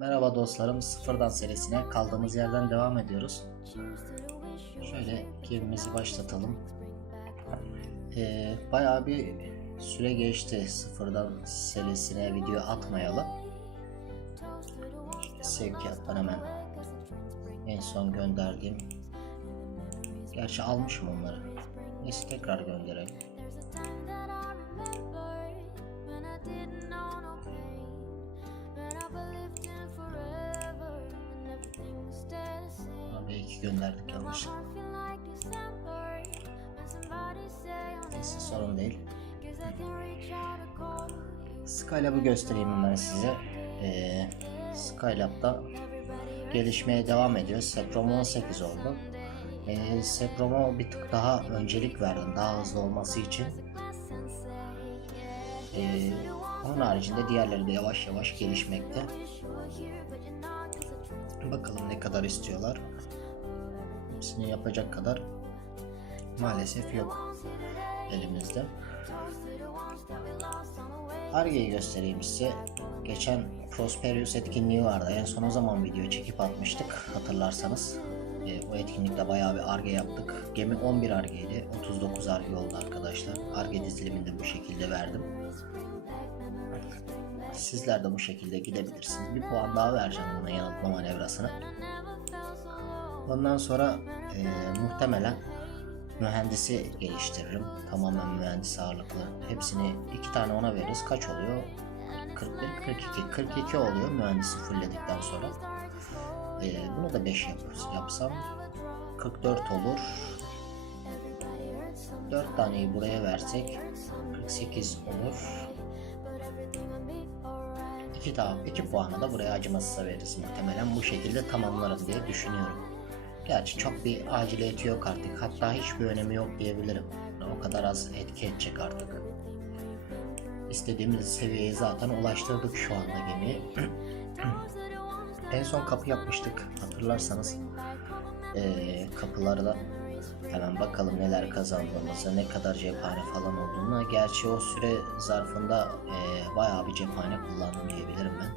Merhaba dostlarım, Sıfırdan serisine kaldığımız yerden devam ediyoruz. Şöyle gemimizi başlatalım. Ee, bayağı bir süre geçti Sıfırdan serisine video atmayalı. Şöyle sevkiyattan hemen en son gönderdiğim. Gerçi almışım onları. Neyse tekrar gönderelim. İki gönderdik yanlış. Neyse sorun değil. Skylab'ı göstereyim hemen size. Ee, Skylab'da gelişmeye devam ediyor. Seprom 18 oldu. Ee, Seprom'a bir tık daha öncelik verdim daha hızlı olması için. Ee, onun haricinde diğerleri de yavaş yavaş gelişmekte. Bakalım ne kadar istiyorlar. Hepsini yapacak kadar maalesef yok elimizde. Arge'yi göstereyim size. Geçen Prosperius etkinliği vardı. En son o zaman video çekip atmıştık hatırlarsanız. E, o etkinlikte bayağı bir arge yaptık. Gemi 11 argeydi. 39 arge oldu arkadaşlar. Arge dizilimini de bu şekilde verdim. Sizler de bu şekilde gidebilirsiniz. Bir puan daha vereceğim buna yanıltma manevrasına. Ondan sonra e, muhtemelen mühendisi geliştiririm. Tamamen mühendis ağırlıklı. Hepsini iki tane ona veririz. Kaç oluyor? 41, 42. 42 oluyor mühendisi fullledikten sonra. E, bunu da 5 yapıyoruz. Yapsam 44 olur. 4 taneyi buraya versek 48 olur. 2 tamam 2 puanı da buraya acımasıza veririz muhtemelen bu şekilde tamamlarım diye düşünüyorum. Gerçi çok bir aciliyeti yok artık hatta hiçbir önemi yok diyebilirim. O kadar az etki edecek artık. İstediğimiz seviyeye zaten ulaştırdık şu anda gemiyi. en son kapı yapmıştık hatırlarsanız. Ee, kapıları da hemen bakalım neler kazandığımızı, ne kadar cephane falan olduğunu. Gerçi o süre zarfında e, bayağı bir cephane kullandım diyebilirim ben.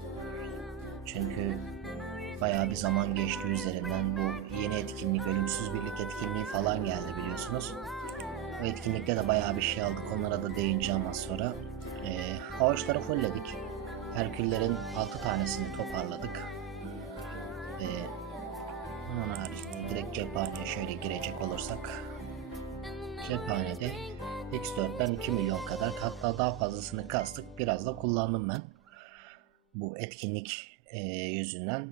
Çünkü bayağı bir zaman geçti üzerinden. Bu yeni etkinlik, ölümsüz birlik etkinliği falan geldi biliyorsunuz. Bu etkinlikte de bayağı bir şey aldık. Onlara da değineceğim az sonra. E, havuçları fullledik. Herküllerin 6 tanesini toparladık. E, onun haricinde direkt cephaneye şöyle girecek olursak cephanede X4'ten 2 milyon kadar hatta daha fazlasını kastık. Biraz da kullandım ben. Bu etkinlik e, yüzünden.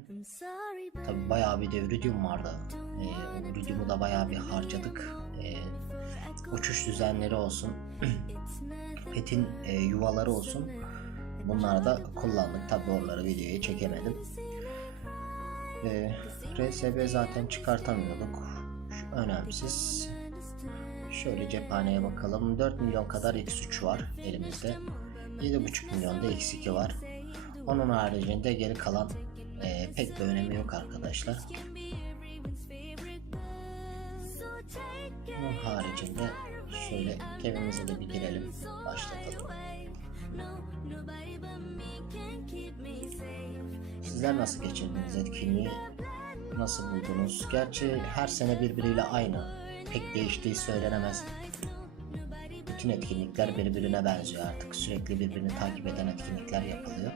Tabi bayağı bir de iridium vardı. E, o iridiumu da bayağı bir harcadık. E, uçuş düzenleri olsun. Petin e, yuvaları olsun. Bunları da kullandık. Tabi oraları videoya çekemedim. E, RSB zaten çıkartamıyorduk. Şu önemsiz. Şöyle cephaneye bakalım. 4 milyon kadar X3 var elimizde. 7,5 milyon da X2 var. Onun haricinde geri kalan e, pek bir önemi yok arkadaşlar. Bunun haricinde şöyle gemimize de bir girelim. Başlatalım. Sizler nasıl geçirdiniz etkinliği? Nasıl buldunuz? Gerçi her sene birbiriyle aynı. Pek değiştiği söylenemez. Bütün etkinlikler birbirine benziyor artık. Sürekli birbirini takip eden etkinlikler yapılıyor.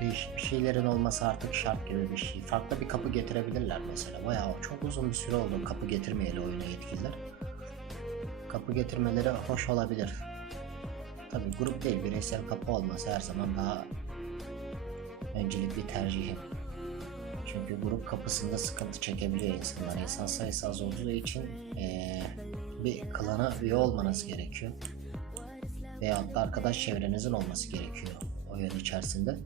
Bir, bir şeylerin olması artık şart gibi bir şey. Farklı bir kapı getirebilirler mesela. Bayağı çok uzun bir süre oldu kapı getirmeyeli oyuna yetkililer. Kapı getirmeleri hoş olabilir. Tabi grup değil bireysel kapı olması her zaman daha öncelikli tercihim. Çünkü grup kapısında sıkıntı çekebiliyor insanlar. İnsan sayısı az olduğu için eee, bir klana üye olmanız gerekiyor. Veyahut da arkadaş çevrenizin olması gerekiyor oyun içerisinde.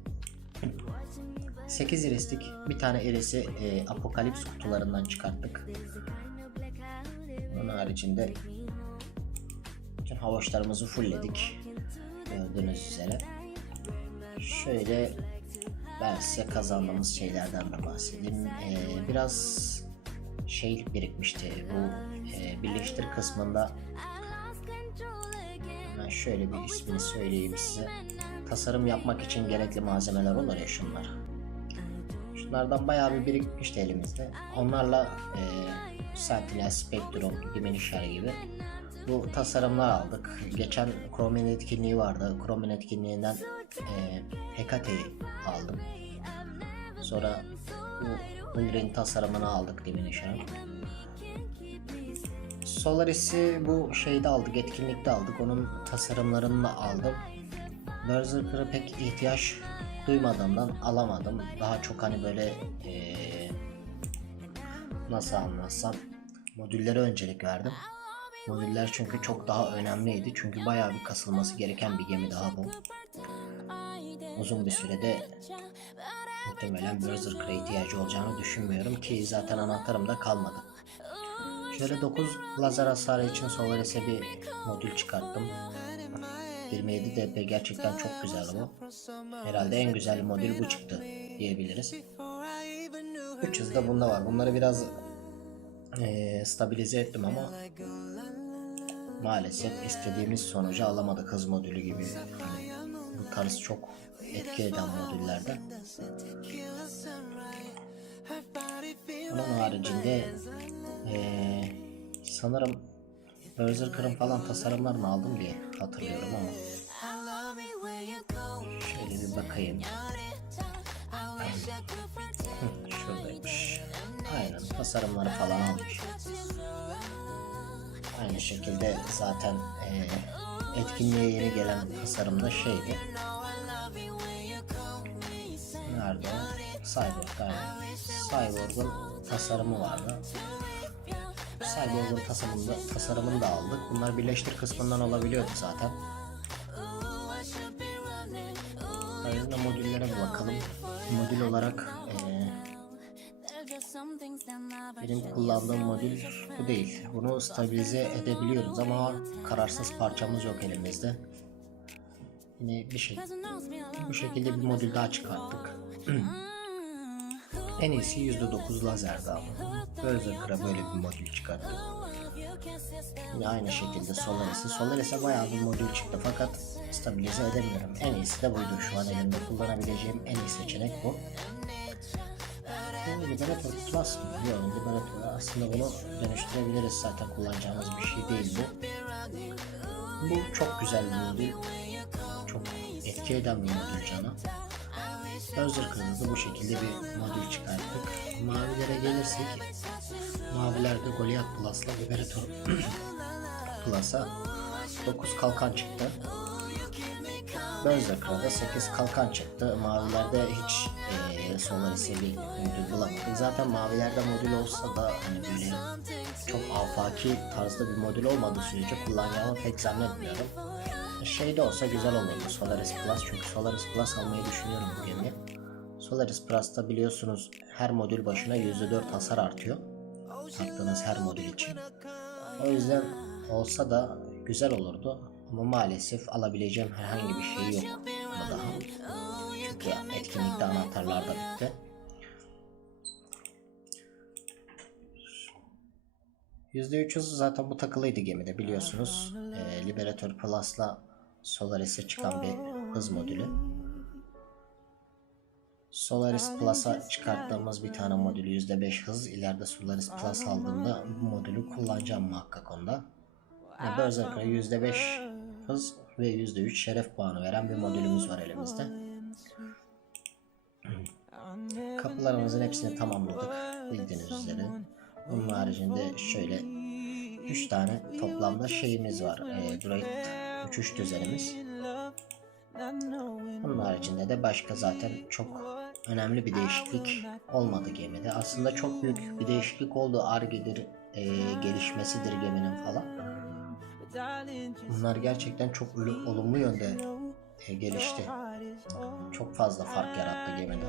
8 iristik. Bir tane irisi eee, apokalips kutularından çıkarttık. Onun haricinde bütün havaşlarımızı fullledik. Gördüğünüz üzere. Şöyle ben size kazandığımız şeylerden de bahsedeyim. Ee, biraz şey birikmişti bu e, birleştir kısmında. Ben şöyle bir ismini söyleyeyim size. Tasarım yapmak için gerekli malzemeler olur ya şunlar. Şunlardan bayağı bir birikmişti elimizde. Onlarla e, Sentinel, Spectrum, Diminisher gibi bu tasarımlar aldık. Geçen Chrome'in etkinliği vardı. Chrome'in etkinliğinden e, Hecate'yi aldım. Sonra bu Unreal'in tasarımını aldık Diminisher'ın. Solaris'i bu şeyde aldık, etkinlikte aldık. Onun tasarımlarını da aldım. Berserker'ı pek ihtiyaç duymadığımdan alamadım. Daha çok hani böyle eee, nasıl anlatsam modüllere öncelik verdim. Modüller çünkü çok daha önemliydi. Çünkü bayağı bir kasılması gereken bir gemi daha bu. Uzun bir sürede muhtemelen Berserker'a ihtiyacı olacağını düşünmüyorum ki zaten anahtarım da kalmadı. Şöyle 9 lazer hasarı için Solaris'e bir modül çıkarttım. 27 DP gerçekten çok güzel bu. Herhalde en güzel modül bu çıktı diyebiliriz. 3 hız da bunda var. Bunları biraz eee, stabilize ettim ama maalesef istediğimiz sonucu alamadık hız modülü gibi. Hani bu tarz çok etki eden modüllerden. Onun haricinde eee, sanırım Berserker'ın falan tasarımlarını aldım diye hatırlıyorum ama şöyle bir bakayım. Şuradaymış. Aynen tasarımları falan almış. Aynı şekilde zaten eee, etkinliğe yeni gelen tasarım da şeydi. Nerede o? Cyborg. Cyborg'un tasarımı vardı. Cyborg'un tasarımını, tasarımını da aldık. Bunlar birleştir kısmından olabiliyordu zaten. Ayrıca modüllere bir bakalım. Modül olarak eee, benim kullandığım modül bu değil. Bunu stabilize edebiliyoruz ama kararsız parçamız yok elimizde. Yine bir şey bu şekilde bir modül daha çıkarttık. en iyisi %9 lazerdi ama. Berserker'a böyle bir modül çıkarttık. Yine aynı şekilde Solaris'e. Solaris'e bayağı bir modül çıktı fakat stabilize edemiyorum. En iyisi de buydu. Şu an elimde kullanabileceğim en iyi seçenek bu. Bu Liberator Plus mı? Yok Liberator aslında bunu dönüştürebiliriz zaten kullanacağımız bir şey değil bu. Çok güzel bir modül. Çok etki eden bir modül cana. Berserker'da da bu şekilde bir modül çıkarttık. Mavilere gelirsek Mavilerde Goliath Plus'la Liberator Plus'a 9 kalkan çıktı. Berserker'da 8 kalkan çıktı. Mavilerde hiç eee Solaris'e bir modül bulamadık. Zaten mavilerde modül olsa da hani böyle çok afaki tarzda bir modül olmadığı sürece kullanacağımı pek zannetmiyorum. Şeyde olsa güzel olurdu Solaris Plus çünkü Solaris Plus almayı düşünüyorum bu gemiye. Solaris Plus'ta biliyorsunuz her modül başına %4 hasar artıyor. Taktığınız her modül için. O yüzden olsa da güzel olurdu. Ama maalesef alabileceğim herhangi bir şey yok buna daha. Çünkü etkinlikte anahtarlar da bitti. %300 zaten bu takılıydı gemide biliyorsunuz. Ee, Liberator Plus'la Solaris'e çıkan bir hız modülü. Solaris Plus'a çıkarttığımız bir tane modülü %5 hız. İleride Solaris Plus aldığımda bu modülü kullanacağım muhakkak onda. Yani Berserker'a %5 hız ve %3 şeref puanı veren bir modülümüz var elimizde. Kapılarımızın hepsini tamamladık bildiğiniz üzere. Bunun haricinde şöyle 3 tane toplamda şeyimiz var. E, droid uçuş düzenimiz. Bunun haricinde de başka zaten çok önemli bir değişiklik olmadı gemide. Aslında çok büyük bir değişiklik oldu. Arge'dir, e, gelişmesidir geminin falan. Bunlar gerçekten çok olumlu yönde e, gelişti. Çok fazla fark yarattı gemide.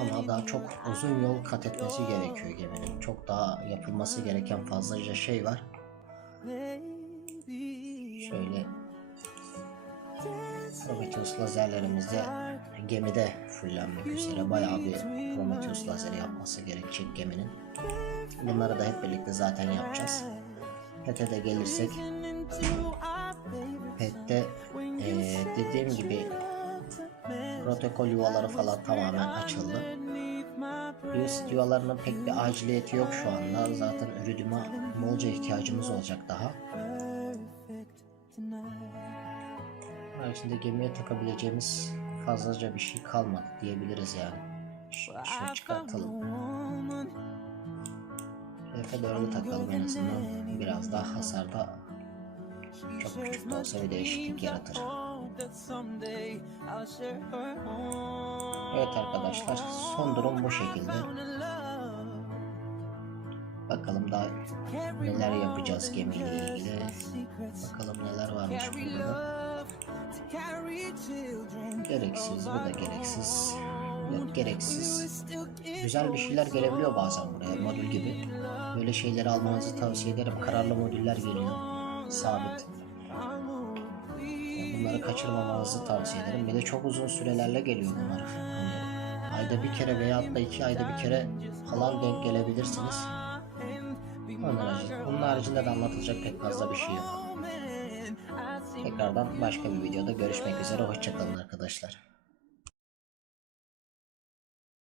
Ama daha çok uzun yol kat etmesi gerekiyor geminin. Çok daha yapılması gereken fazlaca şey var. Şöyle Prometheus lazerlerimiz de gemide fullenmek üzere bayağı bir Prometheus lazeri yapması gerekecek geminin. Bunları da hep birlikte zaten yapacağız. Pet'e de gelirsek Pet'te eee, dediğim gibi Protokol yuvaları falan tamamen açıldı. Üst yuvalarının pek bir aciliyeti yok şu anda. Zaten ürünüme bolca ihtiyacımız olacak daha. Haricinde gemiye takabileceğimiz fazlaca bir şey kalmadı diyebiliriz yani. Şunu çıkartalım. F4'ü takalım en azından. Biraz daha hasarda çok küçük de olsa bir değişiklik yaratır. Evet arkadaşlar son durum bu şekilde. Bakalım daha neler yapacağız gemiyle ilgili. Bakalım neler varmış burada. Gereksiz bu da gereksiz. Yok gereksiz. Güzel bir şeyler gelebiliyor bazen buraya modül gibi. Böyle şeyleri almanızı tavsiye ederim. Kararlı modüller geliyor. Sabit. Bunları kaçırmamanızı tavsiye ederim. Bir de çok uzun sürelerle geliyor bunlar. Hani ayda bir kere veya da iki ayda bir kere falan denk gelebilirsiniz. Onun haricinde, bunun haricinde de anlatılacak pek fazla bir şey yok. Tekrardan başka bir videoda görüşmek üzere. Hoşçakalın arkadaşlar.